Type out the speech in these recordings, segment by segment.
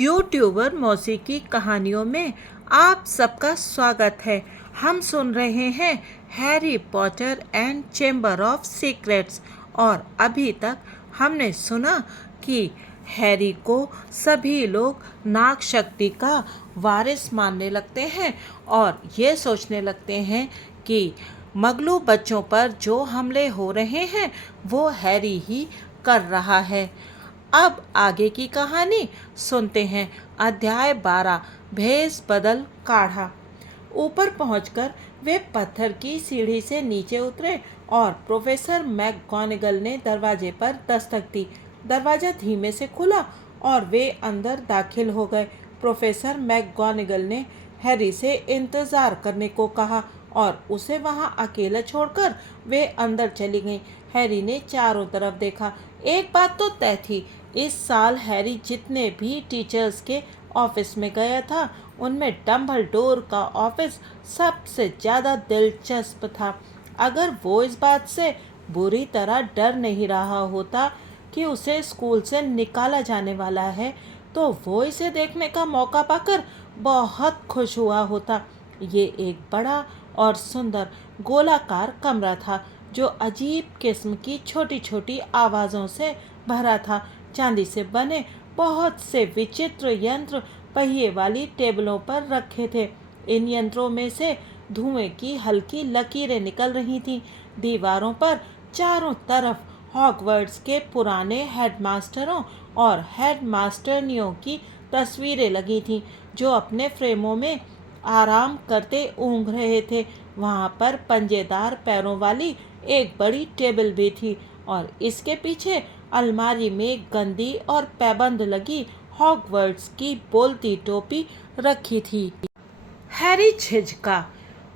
YouTuber मौसी की कहानियों में आप सबका स्वागत है। हम सुन रहे हैं Harry Potter and chamber of secrets और अभी तक हमने सुना कि हैरी को सभी लोग नाग शक्ति का वारिस मानने लगते हैं और ये सोचने लगते हैं कि मगलू बच्चों पर जो हमले हो रहे हैं वो हैरी ही कर रहा है। अब आगे की कहानी सुनते हैं। अध्याय 12 भेष बदल काढ़ा। ऊपर पहुंचकर वे पत्थर की सीढ़ी से नीचे उतरे और प्रोफेसर मैकगोनागल ने दरवाजे पर दस्तक दी। दरवाजा धीमे से खुला और वे अंदर दाखिल हो गए। प्रोफेसर मैकगोनागल ने हैरी से इंतजार करने को कहा और उसे वहां अकेला छोड़कर वे अंदर चली गईं। हैरी ने चारों तरफ देखा। एक बात तो तय थी, इस साल हैरी जितने भी टीचर्स के ऑफिस में गया था उनमें डम्बलडोर का ऑफिस सबसे ज़्यादा दिलचस्प था। अगर वो इस बात से बुरी तरह डर नहीं रहा होता कि उसे स्कूल से निकाला जाने वाला है तो वो इसे देखने का मौका पाकर बहुत खुश हुआ होता। ये एक बड़ा और सुंदर गोलाकार कमरा था जो अजीब किस्म की छोटी छोटी आवाज़ों से भरा था। चांदी से बने बहुत से विचित्र यंत्र पहिए वाली टेबलों पर रखे थे। इन यंत्रों में से धुएं की हल्की लकीरें निकल रही थीं। दीवारों पर चारों तरफ हॉगवर्ट्स के पुराने हेडमास्टरों और हेडमास्टरनियों की तस्वीरें लगी थीं जो अपने फ्रेमों में आराम करते ऊँघ रहे थे। वहाँ पर पंजेदार पैरों वाली एक बड़ी टेबल भी थी और इसके पीछे अलमारी में गंदी और पैबंद लगी हॉगवर्ट्स की बोलती टोपी रखी थी। हैरी झिझका।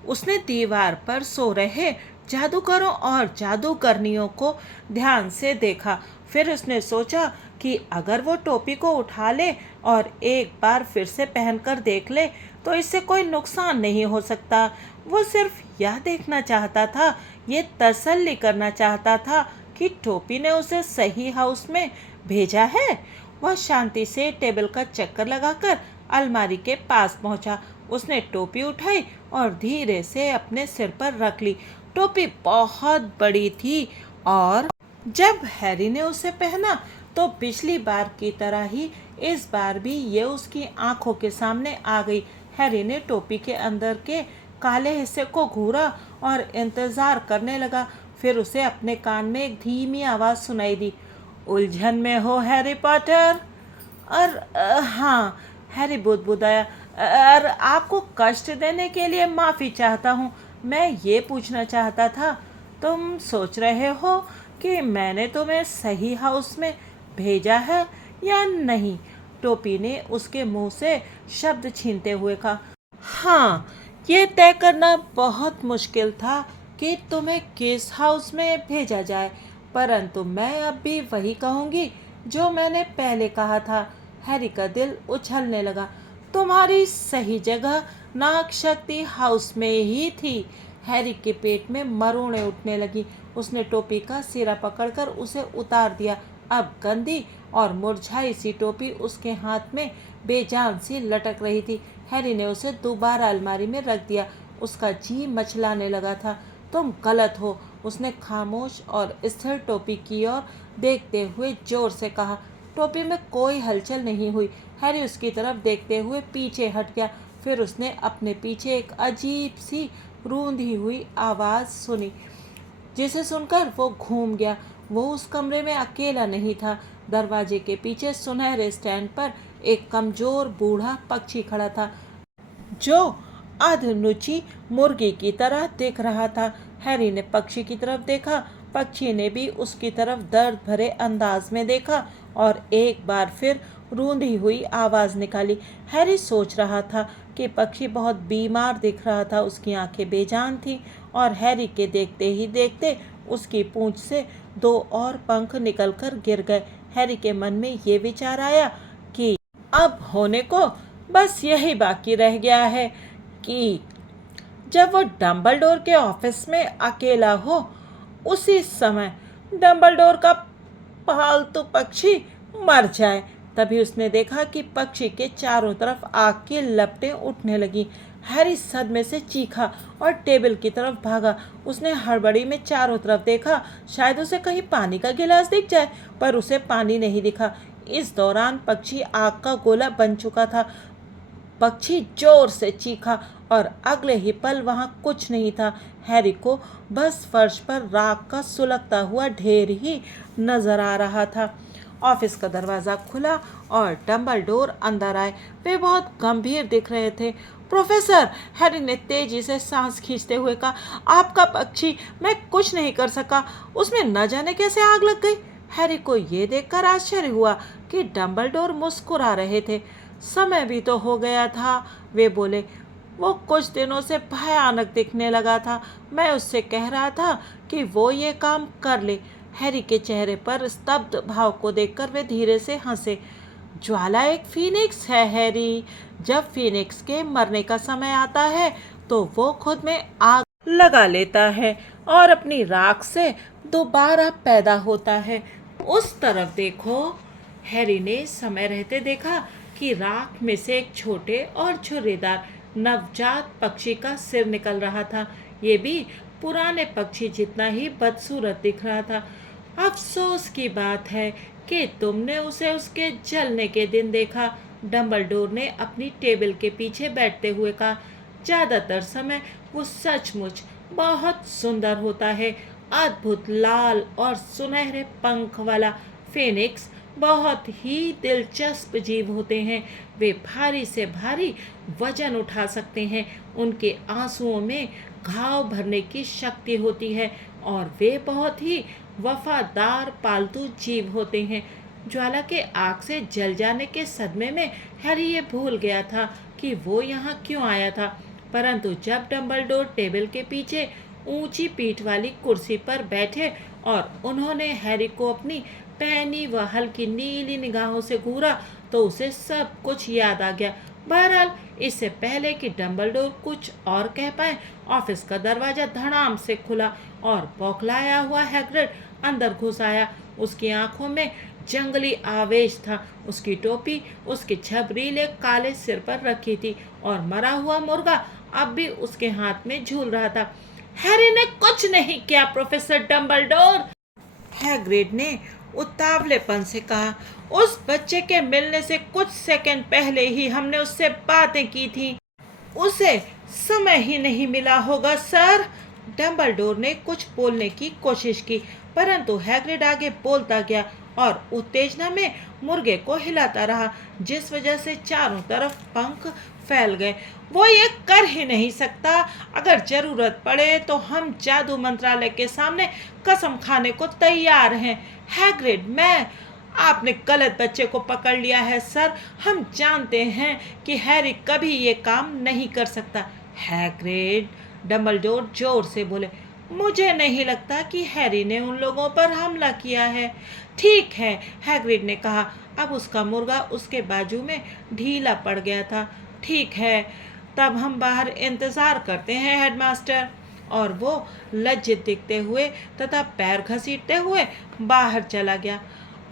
उसने दीवार पर सो रहे जादूगरों और जादूगरनियों को ध्यान से देखा। फिर उसने सोचा कि अगर वो टोपी को उठा ले और एक बार फिर से पहनकर देख ले तो इससे कोई नुकसान नहीं हो सकता। वो सिर्फ यह देखना चाहता था, ये तसल्ली करना चाहता था कि टोपी ने उसे सही हाउस में भेजा है। वह शांति से टेबल का चक्कर लगाकर अलमारी के पास पहुंचा। उसने टोपी उठाई और धीरे से अपने सिर पर रख ली। टोपी बहुत बड़ी थी और जब हैरी ने उसे पहना तो पिछली बार की तरह ही इस बार भी ये उसकी आंखों के सामने आ गई। हैरी ने टोपी के अंदर के काले हिस्से को घूरा और इंतजार करने लगा। फिर उसे अपने कान में एक धीमी आवाज़ सुनाई दी। उलझन में हो हैरी पॉटर? हाँ, हैरी बुदबुदाया। आपको कष्ट देने के लिए माफ़ी चाहता हूँ। मैं ये पूछना चाहता था, तुम सोच रहे हो कि मैंने तुम्हें सही हाउस में भेजा है या नहीं? टोपी ने उसके मुंह से शब्द छीनते हुए कहा। हाँ, ये तय करना बहुत मुश्किल था कि तुम्हें किस हाउस में भेजा जाए, परंतु मैं अब भी वही कहूँगी जो मैंने पहले कहा था। हैरी का दिल उछलने लगा। तुम्हारी सही जगह नाग शक्ति हाउस में ही थी। हैरी के पेट में मरोड़ें उठने लगी। उसने टोपी का सिरा पकड़कर उसे उतार दिया। अब गंदी और मुरझाई सी टोपी उसके हाथ में बेजान सी लटक रही थी। हैरी ने उसे दोबारा अलमारी में रख दिया। उसका जी मचलाने लगा था। तुम गलत हो, उसने खामोश और स्थिर टोपी की ओर देखते हुए जोर से कहा। टोपी में कोई हलचल नहीं हुई। हैरी उसकी तरफ देखते हुए पीछे हट गया। फिर उसने अपने पीछे एक अजीब सी रूंधी हुई आवाज़ सुनी जिसे सुनकर वो घूम गया। वो उस कमरे में अकेला नहीं था। दरवाजे के पीछे सुनहरे स्टैंड पर एक कमजोर बूढ़ा पक्षी खड़ा था जो अधनुची मुर्गी की तरह दिख रहा था। हैरी ने पक्षी की तरफ देखा। पक्षी ने भी उसकी तरफ दर्द भरे अंदाज में देखा और एक बार फिर रूंधी हुई आवाज़ निकाली। हैरी सोच रहा था कि पक्षी बहुत बीमार दिख रहा था। उसकी आंखें बेजान थीं और हैरी के देखते ही देखते उसकी पूंछ से दो और पंख निकलकर गिर गए। हैरी के मन में ये विचार आया कि अब होने को बस यही बाकी रह गया है कि जब वो डम्बलडोर के ऑफिस में अकेला हो उसी समय डम्बलडोर का पालतू पक्षी मर जाए। तभी उसने देखा कि पक्षी के चारों तरफ आग की लपटें उठने लगी। हैरी सदमे से चीखा और टेबल की तरफ भागा। उसने हड़बड़ी में चारों तरफ देखा, शायद उसे कहीं पानी का गिलास दिख जाए, पर उसे पानी नहीं दिखा। इस दौरान पक्षी आग का गोला बन चुका था। पक्षी जोर से चीखा और अगले ही पल वहां कुछ नहीं था। हैरी को बस फर्श पर राख का सुलगता हुआ ढेर ही नजर आ रहा था। ऑफिस का दरवाज़ा खुला और डंबलडोर अंदर आए। वे बहुत गंभीर दिख रहे थे। प्रोफेसर, हैरी ने तेजी से सांस खींचते हुए कहा, आपका पक्षी, मैं कुछ नहीं कर सका, उसमें न जाने कैसे आग लग गई। हैरी को ये देखकर आश्चर्य हुआ कि डंबलडोर मुस्कुरा रहे थे। समय भी तो हो गया था, वे बोले। वो कुछ दिनों से भयानक दिखने लगा था। मैं उससे कह रहा था कि वो ये काम कर ले। हैरी के चेहरे पर स्तब्ध भाव को देखकर वे धीरे से हंसे। ज्वाला एक फीनिक्स है हैरी। जब फीनिक्स के मरने का समय आता है तो वो खुद में आग लगा लेता है और अपनी राख से दोबारा पैदा होता है। उस तरफ देखो। हैरी ने समय रहते देखा कि राख में से एक छोटे और छुरीदार नवजात पक्षी का सिर निकल रहा था। ये भी पुराने पक्षी जितना ही बदसूरत दिख रहा था। अफसोस की बात है कि तुमने उसे उसके जलने के दिन देखा, डंबलडोर ने अपनी टेबल के पीछे बैठते हुए कहा। ज्यादातर समय वो सचमुच बहुत सुंदर होता है। अद्भुत लाल और सुनहरे पंख वाला फेनिक्स बहुत ही दिलचस्प जीव होते हैं। वे भारी से भारी वजन उठा सकते हैं। उनके आंसुओं में घाव भरने की शक्ति होती है और वे बहुत ही वफादार पालतू जीव होते हैं। ज्वाला के आग से जल जाने के सदमे में हैरी ये भूल गया था कि वो यहाँ क्यों आया था। परंतु जब डंबलडोर टेबल के पीछे ऊंची पीठ वाली कुर्सी पर बैठे और उन्होंने हैरी को अपनी पैनी व हल्की नीली निगाहों से घूरा तो उसे सब कुछ याद आ गया। बहरहाल, इससे पहले कि डंबलडोर कुछ और कह पाए, ऑफिस का दरवाजा धड़ाम से खुला और बौखलाया हुआ हैग्रिड अंदर घुस आया। उसकी आंखों में जंगली आवेश था। उसकी टोपी उसके छबरीले काले सिर पर रखी थी और मरा हुआ मुर्गा अब भी उसके हाथ में झूल रहा था। हैरी ने कुछ नहीं किया, प्रोफेसर डंबलडोर, हैग्रिड ने उतावलेपन से कहा। उस बच्चे के मिलने से कुछ सेकंड पहले ही हमने उससे बातें की थी। उसे समय ही नहीं मिला होगा सर। डंबलडोर ने कुछ बोलने की कोशिश की, परंतु हैग्रिड आगे बोलता गया और उत्तेजना में मुर्गे को हिलाता रहा, जिस वजह से चारों तरफ पंख फैल गए। वो ये कर ही नहीं सकता। अगर जरूरत पड़े तो हम जादू मंत्रालय के सामने कसम खाने को तैयार हैं। हैग्रिड, आपने गलत बच्चे को पकड़ लिया है सर। हम जानते हैं कि हैरी कभी ये काम नहीं कर सकता। हैग्रिड, डंबलडोर जोर से बोले, मुझे नहीं लगता कि हैरी ने उन लोगों पर हमला किया है। ठीक है, हैग्रिड ने कहा। अब उसका मुर्गा उसके बाजू में ढीला पड़ गया था। ठीक है, तब हम बाहर इंतजार करते हैं हेडमास्टर। और वो लज्जित दिखते हुए तथा पैर घसीटते हुए बाहर चला गया।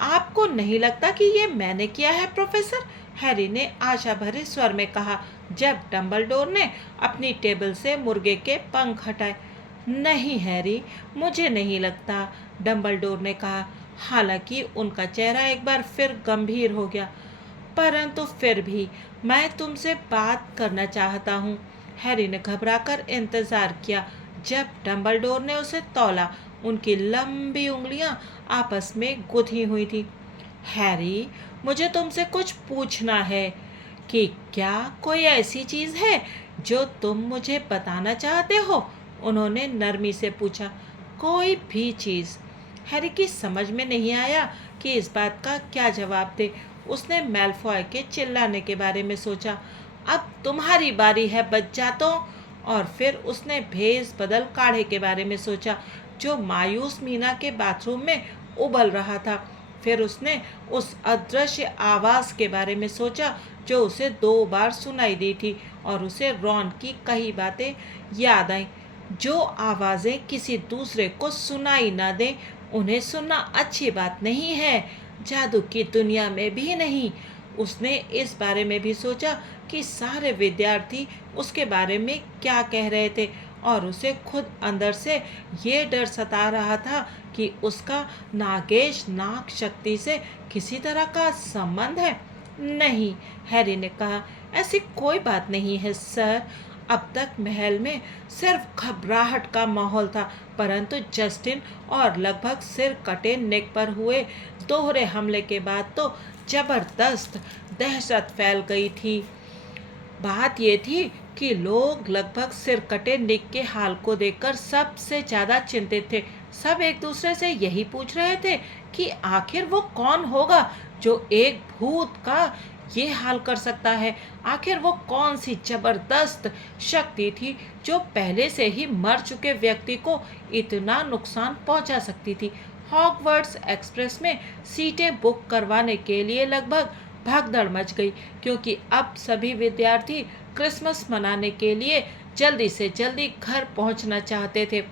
आपको नहीं लगता कि ये मैंने किया है प्रोफेसर? हैरी ने आशा भरे स्वर में कहा जब डंबलडोर ने अपनी टेबल से मुर्गे के पंख हटाए। नहीं हैरी, मुझे नहीं लगता, डंबलडोर ने कहा। हालांकि उनका चेहरा एक बार फिर गंभीर हो गया। परंतु फिर भी मैं तुमसे बात करना चाहता हूँ। हैरी ने घबराकर इंतजार किया जब डंबलडोर ने उसे तौला। उनकी लंबी उंगलियां आपस में गुथी हुई थी। हैरी, मुझे तुमसे कुछ पूछना है कि क्या कोई ऐसी चीज़ है जो तुम मुझे बताना चाहते हो? उन्होंने नरमी से पूछा। कोई भी चीज़। हैरी की समझ में नहीं आया कि इस बात का क्या जवाब दे। उसने मैलफॉय के चिल्लाने के बारे में सोचा, अब तुम्हारी बारी है बच्चातों। और फिर उसने भेस बदल काढ़े के बारे में सोचा जो मायूस मीना के बाथरूम में उबल रहा था। फिर उसने उस अदृश्य आवाज़ के बारे में सोचा जो उसे 2 बार सुनाई दी थी और उसे रॉन की कई बातें याद आईं। जो आवाज़ें किसी दूसरे को सुनाई ना दें, उन्हें सुनना अच्छी बात नहीं है। जादू की दुनिया में भी नहीं। उसने इस बारे में भी सोचा कि सारे विद्यार्थी उसके बारे में क्या कह रहे थे, और उसे खुद अंदर से ये डर सता रहा था कि उसका नागेश नाग शक्ति से किसी तरह का संबंध है। नहीं, हैरी ने कहा, ऐसी कोई बात नहीं है सर। अब तक महल में सिर्फ घबराहट का माहौल था, परंतु जस्टिन और लगभग सिर कटे निक पर हुए दोहरे हमले के बाद तो जबरदस्त दहशत फैल गई थी। बात ये थी कि लोग लगभग सिर कटे निक के हाल को देखकर सबसे ज्यादा चिंतित थे। सब एक दूसरे से यही पूछ रहे थे कि आखिर वो कौन होगा जो एक भूत का ये हाल कर सकता है। आखिर वो कौन सी जबरदस्त शक्ति थी जो पहले से ही मर चुके व्यक्ति को इतना नुकसान पहुंचा सकती थी। हॉगवर्ट्स एक्सप्रेस में सीटें बुक करवाने के लिए लगभग भगदड़ मच गई, क्योंकि अब सभी विद्यार्थी क्रिसमस मनाने के लिए जल्दी से जल्दी घर पहुंचना चाहते थे।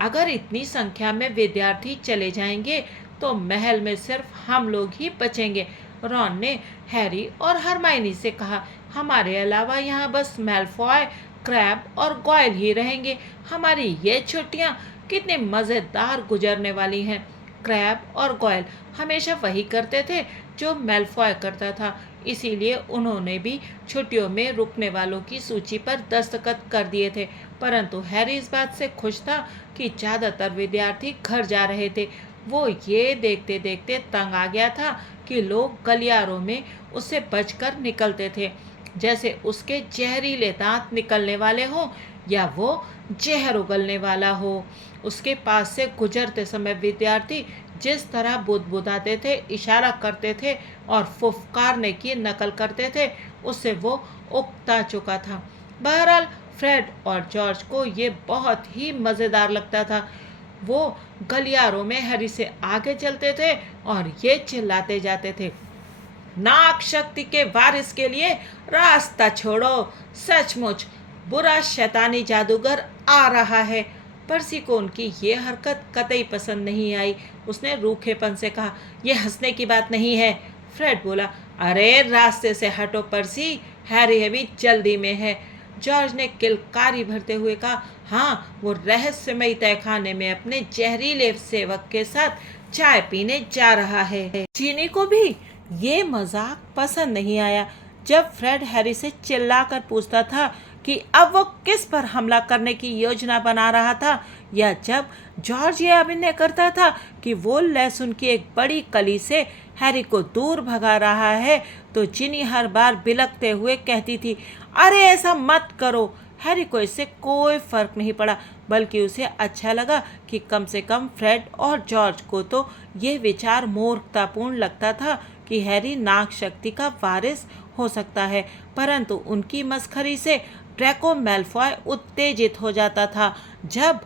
अगर इतनी संख्या में विद्यार्थी चले जाएंगे तो महल में सिर्फ हम लोग ही बचेंगे। रॉन ने हैरी और हरमाइनी से कहा, हमारे अलावा यहाँ बस मैलफॉय, क्रैब और गॉयल ही रहेंगे। हमारी ये छुट्टियाँ कितनी मज़ेदार गुजरने वाली हैं। क्रैब और गॉयल हमेशा वही करते थे जो मैलफॉय करता था, इसीलिए उन्होंने भी छुट्टियों में रुकने वालों की सूची पर दस्तखत कर दिए थे। परंतु हैरी इस बात से खुश था कि ज़्यादातर विद्यार्थी घर जा रहे थे। वो ये देखते देखते तंग आ गया था कि लोग गलियारों में उससे बचकर निकलते थे, जैसे उसके जहरीले दांत निकलने वाले हों या वो जहर उगलने वाला हो। उसके पास से गुजरते समय विद्यार्थी जिस तरह बुदबुदाते थे, इशारा करते थे और फुफकारने की नकल करते थे, उससे वो उकता चुका था। बहरहाल फ्रेड और जॉर्ज को ये बहुत ही मज़ेदार लगता था। वो गलियारों में हैरी से आगे चलते थे और ये चिल्लाते जाते थे, नाग शक्ति के वारिस के लिए रास्ता छोड़ो। सचमुच बुरा शैतानी जादूगर आ रहा है। पर्सी को उनकी ये हरकत कतई पसंद नहीं आई। उसने रूखेपन से कहा, यह हंसने की बात नहीं है। फ्रेड बोला, अरे रास्ते से हटो पर्सी, हैरी अभी जल्दी में है। जॉर्ज ने किलकारी भरते हुए कहा, हाँ, वो रहस्यमयी तहखाने में अपने जहरीले सेवक के साथ चाय पीने जा रहा है। चीनी को भी ये मजाक पसंद नहीं आया। जब फ्रेड हैरी से चिल्लाकर पूछता था कि अब वो किस पर हमला करने की योजना बना रहा था, या जब जॉर्ज ये अभिनय करता था कि वो लहसुन की एक बड़ी कली से हैरी को दूर भगा रहा है, तो जिनी हर बार बिलखते हुए कहती थी, अरे ऐसा मत करो। हैरी को इससे कोई फर्क नहीं पड़ा, बल्कि उसे अच्छा लगा कि कम से कम फ्रेड और जॉर्ज को तो ये विचार मूर्खतापूर्ण लगता था कि हैरी नाग शक्ति का वारिस हो सकता है, परंतु उनकी मस्खरी से ड्रैको मैलफॉय उत्तेजित हो जाता था। जब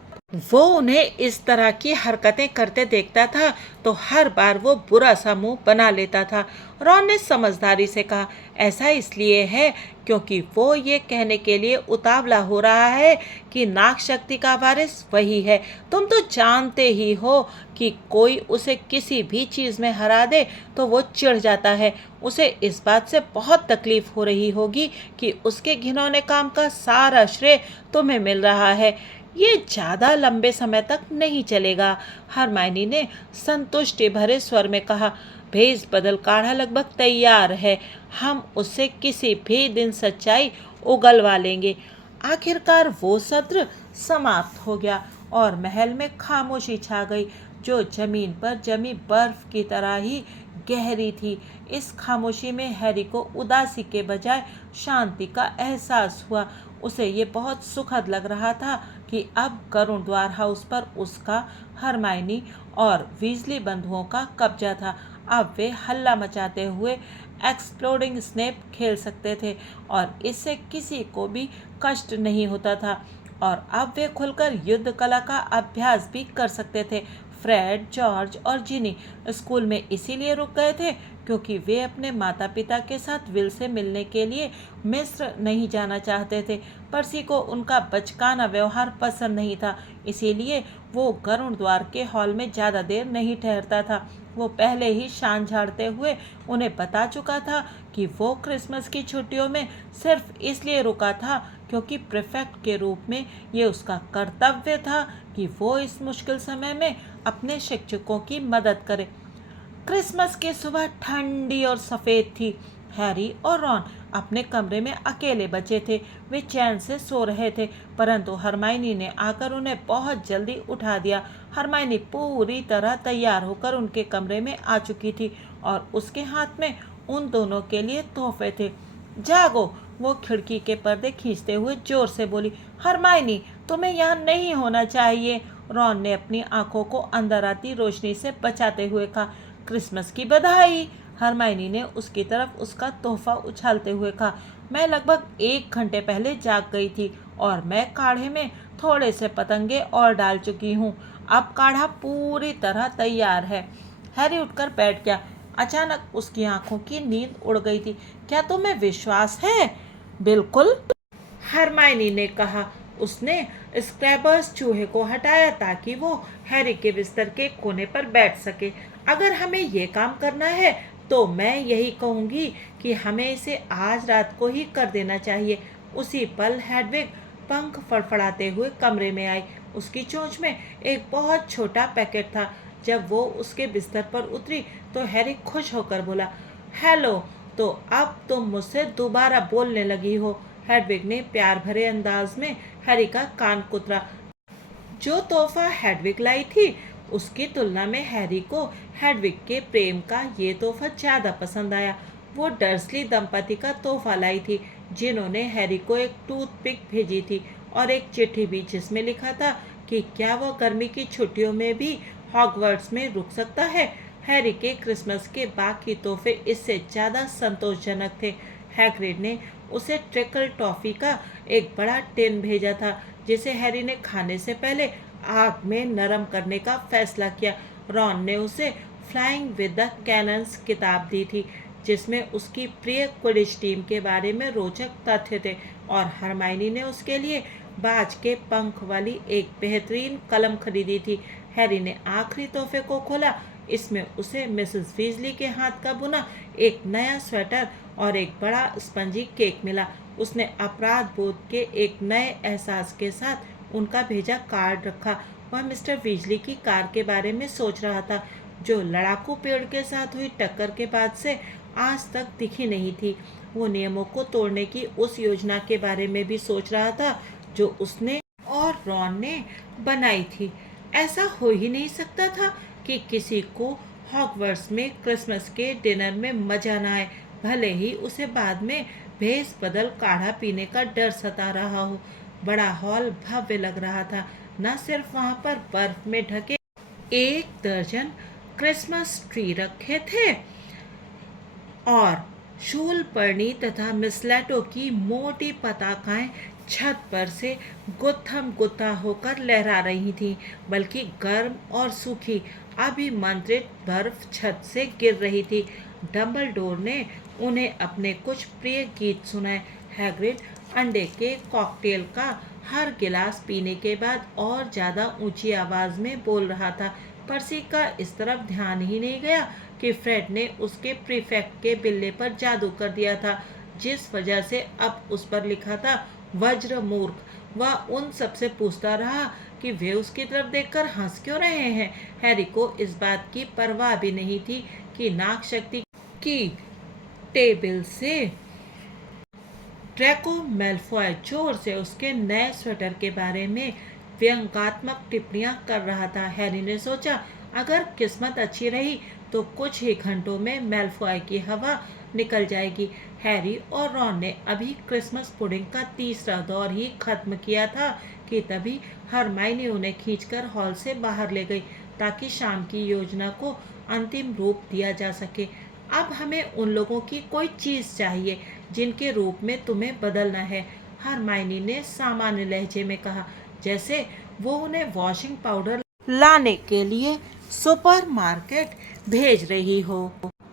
वो उन्हें इस तरह की हरकतें करते देखता था तो हर बार वो बुरा सा मुंह बना लेता था। रॉन ने समझदारी से कहा, ऐसा इसलिए है क्योंकि वो ये कहने के लिए उतावला हो रहा है कि नाग शक्ति का वारिस वही है। तुम तो जानते ही हो कि कोई उसे किसी भी चीज़ में हरा दे तो वो चिढ़ जाता है। उसे इस बात से बहुत तकलीफ हो रही होगी कि उसके घिनौने काम का सारा श्रेय तुम्हें मिल रहा है। ये ज़्यादा लंबे समय तक नहीं चलेगा। हरमाइनी ने संतुष्टि भरे स्वर में कहा, भेष बदल काढ़ा लगभग तैयार है। हम उससे किसी भी दिन सच्चाई उगलवा लेंगे। आखिरकार वो सत्र समाप्त हो गया और महल में खामोशी छा गई, जो जमीन पर जमी बर्फ की तरह ही गहरी थी। इस खामोशी में हैरी को उदासी के बजाय शांति का एहसास हुआ। उसे ये बहुत सुखद लग रहा था कि अब गरुड़ द्वार हाउस पर उसका, हरमाइनी और वीजली बंधुओं का कब्जा था। अब वे हल्ला मचाते हुए एक्सप्लोडिंग स्नेप खेल सकते थे और इससे किसी को भी कष्ट नहीं होता था, और अब वे खुलकर युद्ध कला का अभ्यास भी कर सकते थे। फ्रेड, जॉर्ज और जिनी स्कूल में इसीलिए रुक गए थे क्योंकि वे अपने माता पिता के साथ विल से मिलने के लिए मिस्र नहीं जाना चाहते थे। पर्सी को उनका बचकाना व्यवहार पसंद नहीं था, इसीलिए वो गरुड़ द्वार के हॉल में ज़्यादा देर नहीं ठहरता था। वो पहले ही शान झाड़ते हुए उन्हें बता चुका था कि वो क्रिसमस की छुट्टियों में सिर्फ इसलिए रुका था क्योंकि प्रीफेक्ट के रूप में ये उसका कर्तव्य था कि वो इस मुश्किल समय में अपने शिक्षकों की मदद करे। क्रिसमस की सुबह ठंडी और सफ़ेद थी। हैरी और रॉन अपने कमरे में अकेले बचे थे। वे चैन से सो रहे थे, परंतु हरमाइनी ने आकर उन्हें बहुत जल्दी उठा दिया। हरमाइनी पूरी तरह तैयार होकर उनके कमरे में आ चुकी थी और उसके हाथ में उन दोनों के लिए तोहफे थे। जागो, वो खिड़की के पर्दे खींचते हुए जोर से बोली। हरमाइनी, तुम्हें यहाँ नहीं होना चाहिए, रॉन ने अपनी आंखों को अंदर आती रोशनी से बचाते हुए कहा। क्रिसमस की बधाई, हरमाइनी ने उसकी तरफ उसका तोहफा उछालते हुए कहा। मैं लगभग 1 घंटे पहले जाग गई थी और मैं काढ़े में थोड़े से पतंगे और डाल चुकी हूँ। अब काढ़ा पूरी तरह तैयार है। हैरी उठकर बैठ गया। अचानक उसकी आंखों की नींद उड़ गई थी। क्या तुम्हें विश्वास है? बिल्कुल, हरमाइनी ने कहा। उसने स्क्रैबर्स चूहे को हटाया ताकि वो हैरी के बिस्तर के कोने पर बैठ सके। अगर हमें ये काम करना है तो मैं यही कहूँगी कि हमें इसे आज रात को ही कर देना चाहिए। उसी पल हेडविग पंख फड़फड़ाते हुए कमरे में आई। उसकी चोंच में एक बहुत छोटा पैकेट था। जब वो उसके बिस्तर पर उतरी तो हैरी खुश होकर बोला, हेलो, तो अब तुम मुझसे दोबारा बोलने लगी हो। हेडविग ने प्यार भरे अंदाज में हैरी का कान कुतरा। जो तोहफा हेडविग लाई थी उसकी तुलना में हैरी को हेडविग के प्रेम का ये तोहफा ज़्यादा पसंद आया। वो डर्सली दंपति का तोहफा लाई थी, जिन्होंने हैरी को एक टूथपिक भेजी थी और एक चिट्ठी भी जिसमें लिखा था कि क्या वह गर्मी की छुट्टियों में भी हॉगवर्ट्स में रुक सकता है। हैरी के क्रिसमस के बाकी तोहफे इससे ज़्यादा संतोषजनक थे। हैग्रिड ने उसे ट्रिकल टॉफ़ी का एक बड़ा टिन भेजा था, जिसे हैरी ने खाने से पहले आग में नरम करने का फैसला किया। रॉन ने उसे फ्लाइंग विद द कैनन्स किताब दी थी, जिसमें उसकी प्रिय क्विडिच टीम के बारे में रोचक तथ्य थे, और हरमाइनी ने उसके लिए बाज के पंख वाली एक बेहतरीन कलम खरीदी थी। हैरी ने आखिरी तोहफे को खोला। इसमें उसे मिसेस वीजली के हाथ का बुना एक नया स्वेटर और एक बड़ा स्पंजी केक मिला। उसने अपराध बोध के एक नए एहसास के साथ उनका भेजा कार्ड रखा। वह मिस्टर वीजली की कार के बारे में सोच रहा था, जो लड़ाकू पेड़ के साथ हुई टक्कर के बाद से आज तक दिखी नहीं थी। वो नियमों को तोड़ने की उस योजना के बारे में भी सोच रहा था जो उसने और रॉन ने बनाई थी। ऐसा हो ही नहीं सकता था कि किसी को हॉगवर्ट्स में क्रिसमस के डिनर में मजा ना आए, भले ही उसे बाद में भेस बदल काढ़ा पीने का डर सता रहा हो। बड़ा हॉल भव्य लग रहा था। न सिर्फ वहाँ पर बर्फ में ढके 1 दर्जन क्रिसमस ट्री रखे थे और शूलपर्णी तथा मिसलेटो की मोटी पताकाएं छत पर से गुत्थम गुत्था होकर लहरा रही थीं, बल्कि गर्म और सूखी अभिमंत्रित बर्फ छत से गिर रही थी। डंबलडोर ने उन्हें अपने कुछ प्रिय गीत सुनाए। हैग्रिड अंडे के कॉकटेल का हर गिलास पीने के बाद और ज़्यादा ऊंची आवाज़ में बोल रहा था। पर्सी का इस तरफ ध्यान ही नहीं गया कि फ्रेड ने उसके प्रीफेक्ट के बिल्ले पर जादू कर दिया था, जिस वजह से अब उस पर लिखा था वज्र मूर्ख। वह उन सबसे पूछता रहा कि वे उसकी तरफ देखकर हंस क्यों रहे हैं। हैरी को इस बात की परवाह भी नहीं थी कि नाग शक्ति की टेबल से ड्रैको मैल्फॉय जोर से उसके नए स्वेटर के बारे में व्यंग्यात्मक टिप्पणियां कर रहा था। हैरी ने सोचा, अगर किस्मत अच्छी रही तो कुछ ही घंटों में मैल्फॉय की हवा निकल जाएगी। हैरी और रॉन ने अभी क्रिसमस पुडिंग का तीसरा दौर ही खत्म किया था कि तभी हरमाइनी उन्हें खींचकर हॉल से बाहर ले गई, ताकि शाम की योजना को अंतिम रूप दिया जा सके। अब हमें उन लोगों की कोई चीज़ चाहिए जिनके रूप में तुम्हें बदलना है, हरमाइनी ने सामान्य लहजे में कहा, जैसे वो उन्हें वॉशिंग पाउडर लाने के लिए सुपरमार्केट भेज रही हो।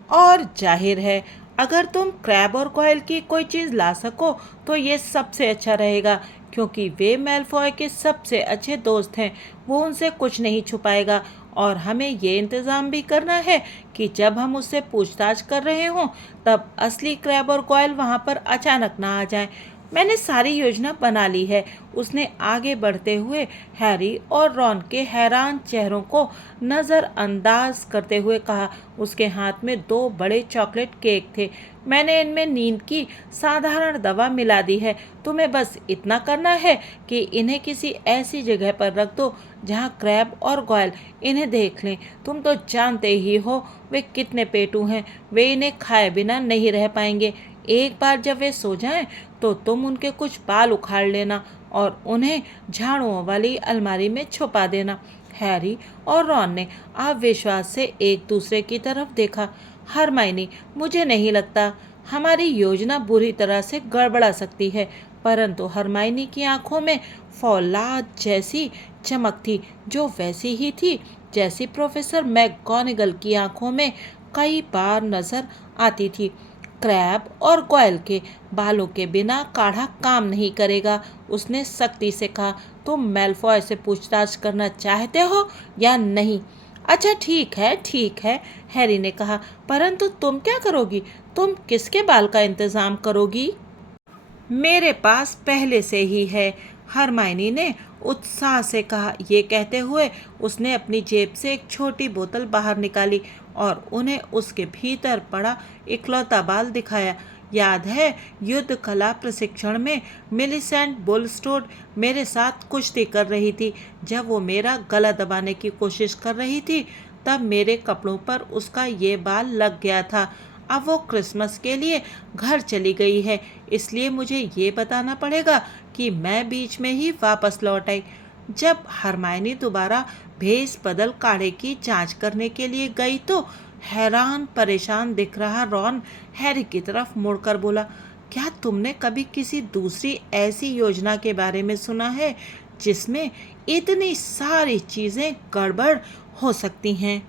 और जाहिर है अगर तुम क्रैब और गॉयल की कोई चीज़ ला सको तो ये सबसे अच्छा रहेगा, क्योंकि वे मेलफॉय के सबसे अच्छे दोस्त हैं। वो उनसे कुछ नहीं छुपाएगा। और हमें ये इंतज़ाम भी करना है कि जब हम उससे पूछताछ कर रहे हों तब असली क्रैब और गॉयल वहाँ पर अचानक ना आ जाएं। मैंने सारी योजना बना ली है, उसने आगे बढ़ते हुए हैरी और रॉन के हैरान चेहरों को नज़रअंदाज करते हुए कहा। उसके हाथ में 2 बड़े चॉकलेट केक थे। मैंने इनमें नींद की साधारण दवा मिला दी है। तुम्हें बस इतना करना है कि इन्हें किसी ऐसी जगह पर रख दो जहाँ क्रैब और गॉयल इन्हें देख लें। तुम तो जानते ही हो वे कितने पेटू हैं। वे इन्हें खाए बिना नहीं रह पाएंगे। एक बार जब वे सो जाएं तो तुम उनके कुछ बाल उखाड़ लेना और उन्हें झाड़ुओं वाली अलमारी में छुपा देना। हैरी और रॉन ने अविश्वास से एक दूसरे की तरफ देखा। हरमाइनी, मुझे नहीं लगता हमारी योजना बुरी तरह से गड़बड़ा सकती है। परंतु हरमाइनी की आंखों में फौलाद जैसी चमक थी, जो वैसी ही थी जैसी प्रोफेसर मैकगोनागल की आंखों में कई बार नजर आती थी। क्रैब और गॉयल के बालों के बिना काढ़ा काम नहीं करेगा, उसने सख्ती से कहा। तुम मेलफॉय से पूछताछ करना चाहते हो या नहीं? अच्छा ठीक है, हैरी ने कहा। परंतु तुम क्या करोगी? तुम किसके बाल का इंतजाम करोगी? मेरे पास पहले से ही है, हरमाइनी ने उत्साह से कहा। ये कहते हुए उसने अपनी जेब से एक छोटी बोतल बाहर निकाली और उन्हें उसके भीतर पड़ा इकलौता बाल दिखाया। याद है, युद्ध कला प्रशिक्षण में मिलिसेंट बुलस्टोड मेरे साथ कुश्ती कर रही थी। जब वो मेरा गला दबाने की कोशिश कर रही थी तब मेरे कपड़ों पर उसका ये बाल लग गया था। अब वो क्रिसमस के लिए घर चली गई है, इसलिए मुझे ये बताना पड़ेगा कि मैं बीच में ही वापस लौट आई। जब हरमाइनी दोबारा भेस बदल काढ़े की जांच करने के लिए गई तो हैरान परेशान दिख रहा रॉन हैरी की तरफ मुड़कर बोला, क्या तुमने कभी किसी दूसरी ऐसी योजना के बारे में सुना है जिसमें इतनी सारी चीजें गड़बड़ हो सकती हैं?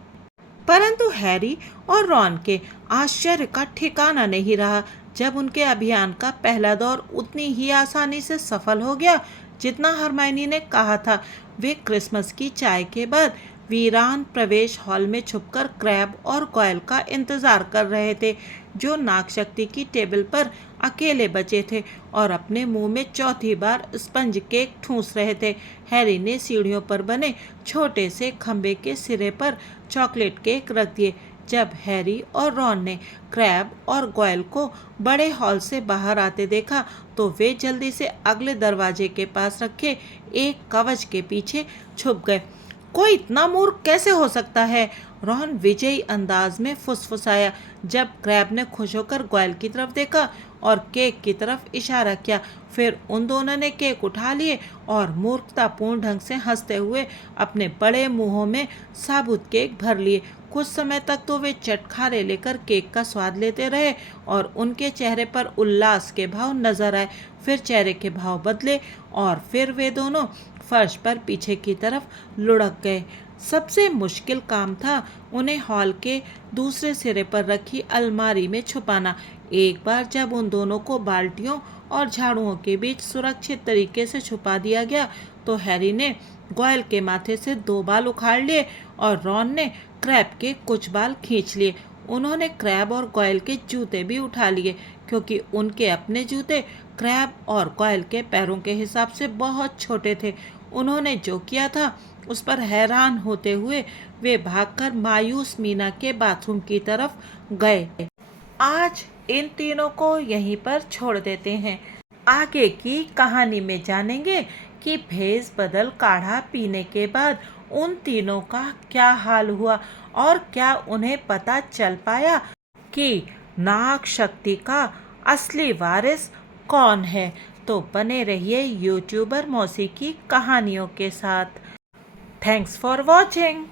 परंतु हैरी और रॉन के आश्चर्य का ठिकाना नहीं रहा जब उनके अभियान का पहला दौर उतनी ही आसानी से सफल हो गया जितना हरमाइनी ने कहा था। वे क्रिसमस की चाय के बाद वीरान प्रवेश हॉल में छुपकर क्रैब और गॉयल का इंतजार कर रहे थे, जो नागशक्ति की टेबल पर अकेले बचे थे और अपने मुंह में चौथी बार स्पंज केक ठूंस रहे थे। हैरी ने सीढ़ियों पर बने छोटे से खंबे के सिरे पर चॉकलेट केक रख दिए। जब हैरी और रॉन ने क्रैब और गॉयल को बड़े हॉल से बाहर आते देखा तो वे जल्दी से अगले दरवाजे के पास रखे एक कवच के पीछे छुप गए। कोई इतना मूर्ख कैसे हो सकता है? रॉन विजयी अंदाज में फुसफुसाया जब क्रैब ने खुश होकर गॉयल की तरफ देखा और केक की तरफ इशारा किया। फिर उन दोनों ने केक उठा लिए और मूर्खतापूर्ण ढंग से हंसते हुए अपने बड़े मुंहों में साबुत केक भर लिए। कुछ समय तक तो वे चटखारे लेकर केक का स्वाद लेते रहे और उनके चेहरे पर उल्लास के भाव नजर आए। फिर चेहरे के भाव बदले और फिर वे दोनों फर्श पर पीछे की तरफ लुढ़क गए। सबसे मुश्किल काम था उन्हें हॉल के दूसरे सिरे पर रखी अलमारी में छुपाना। एक बार जब उन दोनों को बाल्टियों और झाड़ुओं के बीच सुरक्षित तरीके से छुपा दिया गया तो हैरी ने गॉयल के माथे से 2 बाल उखाड़ लिए और रॉन ने क्रैब के कुछ बाल खींच लिए। उन्होंने क्रैब और गॉयल के जूते भी उठा लिए, क्योंकि उनके अपने जूते क्रैब और गॉयल के पैरों के हिसाब से बहुत छोटे थे। उन्होंने जो किया था उस पर हैरान होते हुए वे भागकर मायूस मीना के बाथरूम की तरफ गए। आज इन तीनों को यहीं पर छोड़ देते हैं। आगे की कहानी में जानेंगे कि भेस बदल काढ़ा पीने के बाद उन तीनों का क्या हाल हुआ और क्या उन्हें पता चल पाया कि नाग शक्ति का असली वारिस कौन है। तो बने रहिए यूट्यूबर मौसी की कहानियों के साथ। Thanks for watching.